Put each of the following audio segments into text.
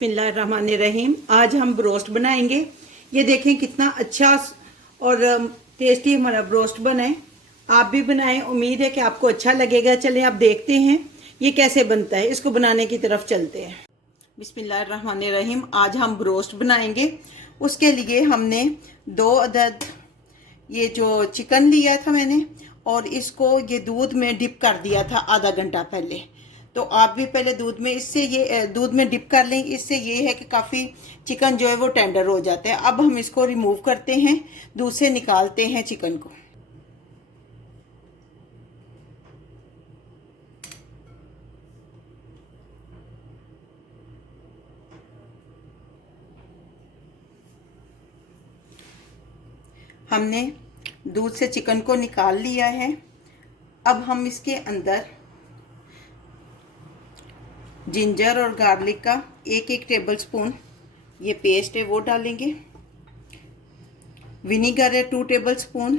बिस्मिल्लाहिर्रहमानिर्रहीम। आज हम ब्रोस्ट बनाएंगे। ये देखें कितना अच्छा और टेस्टी हमारा ब्रोस्ट बना है। आप भी बनाएं, उम्मीद है कि आपको अच्छा लगेगा। चलें अब देखते हैं ये कैसे बनता है। इसको बनाने की तरफ चलते हैं। बिस्मिल्लाहिर्रहमानिर्रहीम। आज हम ब्रोस्ट बनाएंगे। उसके लिए हमने 2 अदद ये जो चिकन लिया था मैंने, और इसको ये दूध में डिप कर दिया था आधा घंटा पहले। तो आप भी पहले दूध में दूध में डिप कर लें। इससे ये है कि काफ़ी चिकन जो है वो टेंडर हो जाता है। अब हम इसको रिमूव करते हैं, दूध से निकालते हैं चिकन को। हमने दूध से चिकन को निकाल लिया है। अब हम इसके अंदर जिंजर और गार्लिक का 1-1 टेबल स्पून ये पेस्ट है वो डालेंगे। विनीगर है 2 टेबल स्पून।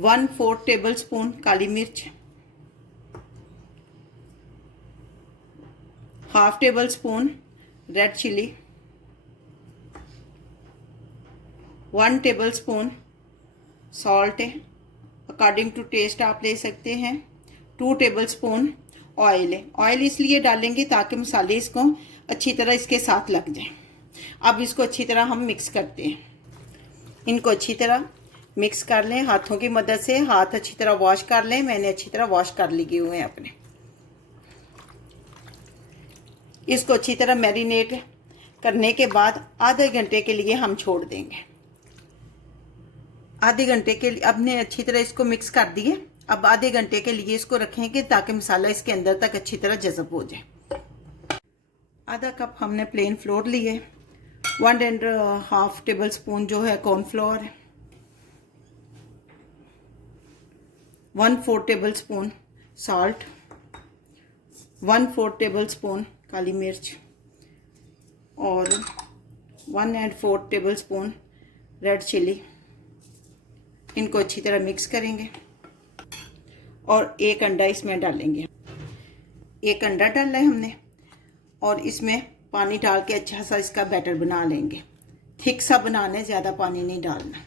1/4 टेबल स्पून काली मिर्च, 1/2 tablespoon red chili, 1 tablespoon salt है, अकॉर्डिंग टू टेस्ट आप ले सकते हैं। 2 टेबल स्पून ऑयल है। ऑयल इसलिए डालेंगे ताकि मसाले इसको अच्छी तरह इसके साथ लग जाए। अब इसको अच्छी तरह हम मिक्स करते हैं। इनको अच्छी तरह मिक्स कर लें हाथों की मदद से। हाथ अच्छी तरह वॉश कर लें। मैंने अच्छी तरह वॉश कर लिए हुए हैं अपने। इसको अच्छी तरह मैरिनेट करने के बाद आधे घंटे के लिए हम छोड़ देंगे। आधे घंटे के लिए आपने अच्छी तरह इसको मिक्स कर दिए। अब आधे घंटे के लिए इसको रखेंगे ताकि मसाला इसके अंदर तक अच्छी तरह जज़ब हो जाए। आधा कप हमने प्लेन फ्लोर लिए। 1.5 टेबल स्पून जो है कॉर्नफ्लोर है। 1/4 tablespoon salt, 1/4 tablespoon काली मिर्च और 1/4 टेबल स्पून रेड चिली। इनको अच्छी तरह मिक्स करेंगे और 1 अंडा इसमें डालेंगे। 1 अंडा डाला है हमने और इसमें पानी डाल के अच्छा सा इसका बैटर बना लेंगे। थिक सा बनाना है, ज़्यादा पानी नहीं डालना।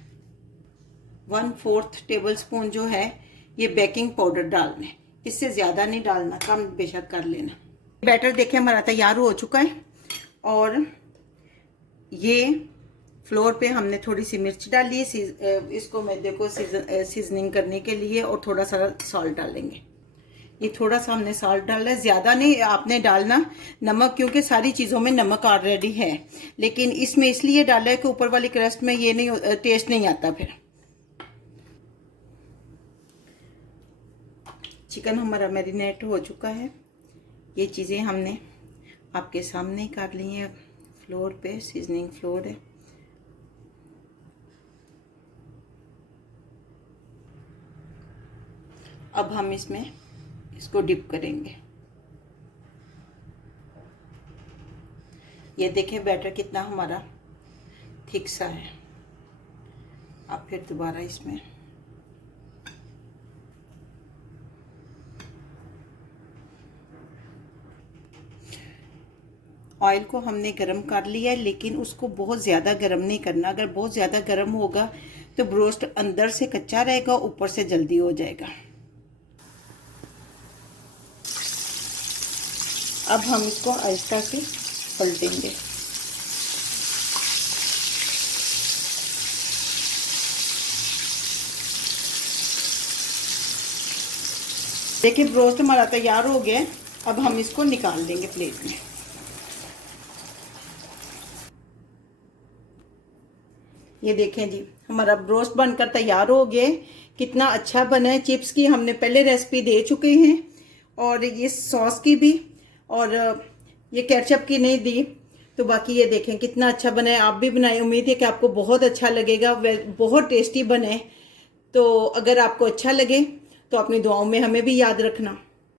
1/4 टेबल स्पून जो है ये बेकिंग पाउडर डालना है। इससे ज़्यादा नहीं डालना, कम बेशक कर लेना। बैटर देखें हमारा तैयार हो चुका है। और ये फ्लोर पे हमने थोड़ी सी मिर्च डाली है। इसको मैं देखो सीजनिंग करने के लिए, और थोड़ा सा सॉल्ट डालेंगे। ये थोड़ा सा हमने सॉल्ट डाला है, ज़्यादा नहीं आपने डालना नमक, क्योंकि सारी चीज़ों में नमक ऑलरेडी है। लेकिन इसमें इसलिए डाला है कि ऊपर वाली क्रस्ट में ये नहीं टेस्ट नहीं आता। फिर चिकन हमारा मैरिनेट हो चुका है। ये चीज़ें हमने आपके सामने कर ली हैं। फ्लोर पे सीजनिंग फ्लोर है। अब हम इसमें इसको डिप करेंगे। ये देखें बैटर कितना हमारा थिक सा है। अब फिर दोबारा इसमें ऑयल को हमने गरम कर लिया है, लेकिन उसको बहुत ज़्यादा गरम नहीं करना। अगर बहुत ज़्यादा गरम होगा तो ब्रोस्ट अंदर से कच्चा रहेगा, ऊपर से जल्दी हो जाएगा। अब हम इसको आहिस्ता से पलटेंगे। देखिए ब्रोस्ट हमारा तैयार हो गया है। अब हम इसको निकाल देंगे प्लेट में। ये देखें जी हमारा ब्रोस्ट बनकर तैयार हो गया। कितना अच्छा बना है। चिप्स की हमने पहले रेसिपी दे चुके हैं, और ये सॉस की भी, और ये केचप की नहीं दी। तो बाकी ये देखें कितना अच्छा बना है। आप भी बनाएं, उम्मीद है कि आपको बहुत अच्छा लगेगा। बहुत टेस्टी बने। तो अगर आपको अच्छा लगे तो अपनी दुआओं में हमें भी याद रखना।